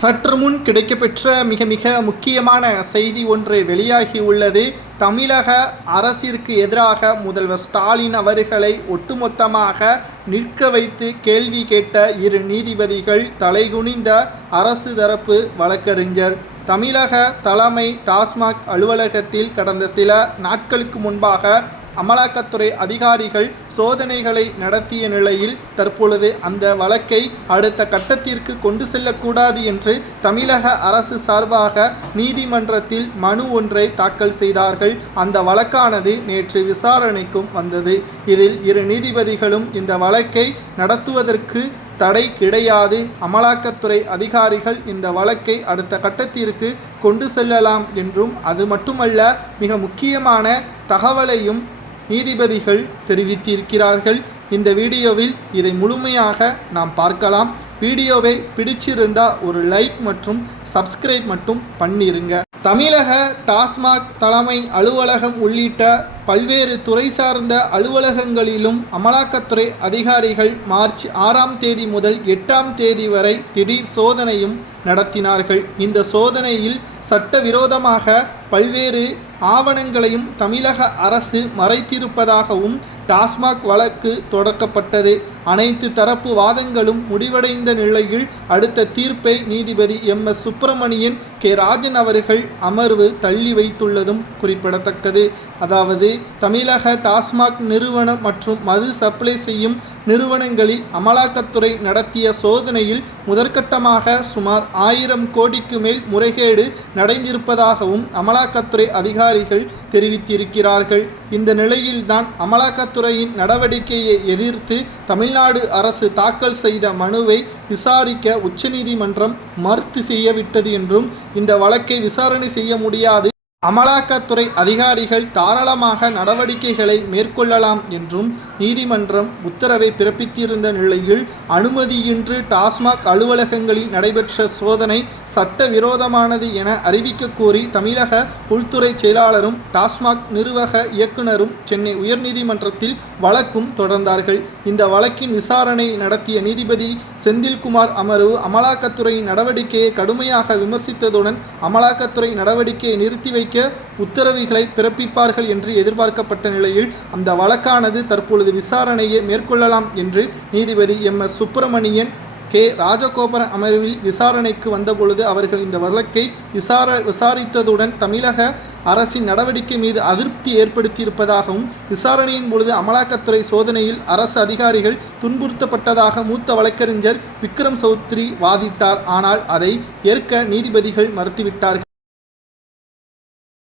சற்று முன் கிடைக்கப்பெற்ற மிக மிக முக்கியமான செய்தி ஒன்று வெளியாகியுள்ளது. தமிழக அரசிற்கு எதிராக முதல்வர் ஸ்டாலின் அவர்களை ஒட்டுமொத்தமாக நிற்க வைத்து கேள்வி கேட்ட இரு நீதிபதிகள், தலைகுனிந்த அரசு தரப்பு வழக்கறிஞர். தமிழக தலைமை டாஸ்மாக் அலுவலகத்தில் கடந்த சில நாட்களுக்கு முன்பாக அமலாக்கத்துறை அதிகாரிகள் சோதனைகளை நடத்திய நிலையில் தற்பொழுது அந்த வழக்கை அடுத்த கட்டத்திற்கு கொண்டு செல்லக்கூடாது என்று தமிழக அரசு சார்பாக நீதிமன்றத்தில் மனு ஒன்றை தாக்கல் செய்தார்கள். அந்த வழக்கானது நேற்று விசாரணைக்கும் வந்தது. இதில் இரு நீதிபதிகளும் இந்த வழக்கை நடத்துவதற்கு தடை கிடையாது, அமலாக்கத்துறை அதிகாரிகள் இந்த வழக்கை அடுத்த கட்டத்திற்கு கொண்டு செல்லலாம் என்றும், அது மட்டுமல்ல, மிக முக்கியமான தகவலையும் நீதிபதிகள் தெரிவித்திருக்கிறார்கள். இந்த வீடியோவில் இதை முழுமையாக நாம் பார்க்கலாம். வீடியோவை பிடிச்சிருந்தா ஒரு லைக் மற்றும் சப்ஸ்கிரைப் மட்டும் பண்ணிருங்க. தமிழக டாஸ்மாக் தலைமை அலுவலகம் உள்ளிட்ட பல்வேறு துறை சார்ந்த அலுவலகங்களிலும் அமலாக்கத்துறை அதிகாரிகள் மார்ச் 6ஆம் தேதி முதல் 8ஆம் தேதி வரை திடீர் சோதனையும் நடத்தினார்கள். இந்த சோதனையில் சட்டவிரோதமாக பல்வேறு ஆவணங்களையும் தமிழக அரசு மறைத்திருப்பதாகவும் டாஸ்மாக் வழக்கு தொடக்கப்பட்டது. அனைத்து தரப்பு வாதங்களும் முடிவடைந்த நிலையில் அடுத்த தீர்ப்பை நீதிபதி MS சுப்பிரமணியன், K ராஜன் அவர்கள் அமர்வு தள்ளி வைத்துள்ளதும் குறிப்பிடத்தக்கது. அதாவது, தமிழக டாஸ்மாக் நிறுவனம் மற்றும் மது சப்ளை செய்யும் நிறுவனங்களில் அமலாக்கத்துறை நடத்திய சோதனையில் முதற்கட்டமாக சுமார் 1000 கோடிக்கு மேல் முறைகேடு நடந்திருப்பதாகவும் அமலாக்கத்துறை அதிகாரிகள் தெரிவித்திருக்கிறார்கள். இந்த நிலையில்தான் அமலாக்கத்துறையின் நடவடிக்கையை எதிர்த்து தமிழ்நாடு அரசு தாக்கல் செய்த மனுவை விசாரிக்க உச்சநீதிமன்றம் மறுத்து செய்யவிட்டது என்றும், இந்த வழக்கை விசாரணை செய்ய முடியாது, அமலாக்கத்துறை அதிகாரிகள் தாராளமாக நடவடிக்கைகளை மேற்கொள்ளலாம் என்றும் நீதிமன்றம் உத்தரவை பிறப்பித்திருந்த நிலையில், அனுமதியின்றி டாஸ்மாக் அலுவலகங்களில் நடைபெற்ற சோதனை சட்டவிரோதமானது என அறிவிக்க கோரி தமிழக உள்துறை செயலாளரும் டாஸ்மாக் நிர்வாக இயக்குனரும் சென்னை உயர்நீதிமன்றத்தில் வழக்கும் தொடர்ந்தார்கள். இந்த வழக்கின் விசாரணை நடத்திய நீதிபதி செந்தில்குமார் அமர்வு அமலாக்கத்துறையின் நடவடிக்கையை கடுமையாக விமர்சித்ததுடன் அமலாக்கத்துறை நடவடிக்கையை நிறுத்தி வைக்க உத்தரவுகளை பிறப்பிப்பார்கள் என்று எதிர்பார்க்கப்பட்ட நிலையில் அந்த வழக்கானது தற்பொழுது விசாரணையை மேற்கொள்ளலாம் என்று நீதிபதி MS சுப்பிரமணியன், K ராஜகோபால் அமர்வில் விசாரணைக்கு வந்தபொழுது அவர்கள் இந்த வழக்கை விசாரித்ததுடன் தமிழக அரசின் நடவடிக்கை மீது அதிருப்தி ஏற்படுத்தியிருப்பதாகவும், விசாரணையின் பொழுது அமலாக்கத்துறை சோதனையில் அரசு அதிகாரிகள் துன்புறுத்தப்பட்டதாக மூத்த வழக்கறிஞர் விக்ரம் சௌத்ரி வாதிட்டார். ஆனால் அதை ஏற்க நீதிபதிகள் மறுத்துவிட்டார்கள்.